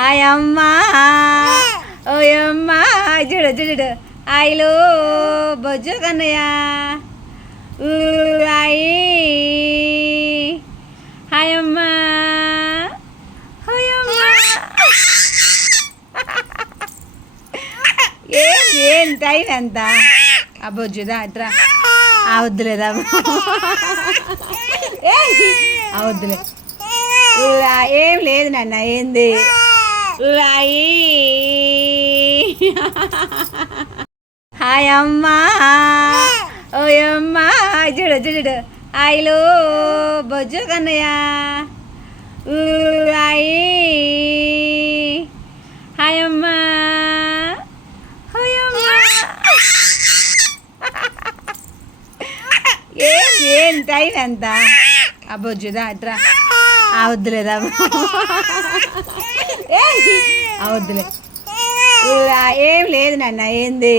hi అమ్మా ఓయమ్మా చూడు చూడు హాయిలో బొజ్జు కన్నయ్య హాయ్ హాయ్ అమ్మా ఓయమ్మా ఏం టైం ఎంత ఆ బొజ్జుదా అట్రా వద్దులేదా వద్దులే ఏం లేదు నాన్న ఏంది హాయ్ అమ్మా ఓయమ్మా చూడు చూడు హాయిలో బొజ్జు కన్నయ్య హాయ్ హాయ్ అమ్మా ఓయమ్మా ఏం టైం ఎంత ఆ బొజ్జుదా అట్రా వద్దులేదా వద్దులే ఏం లేదు నాన్న ఏంది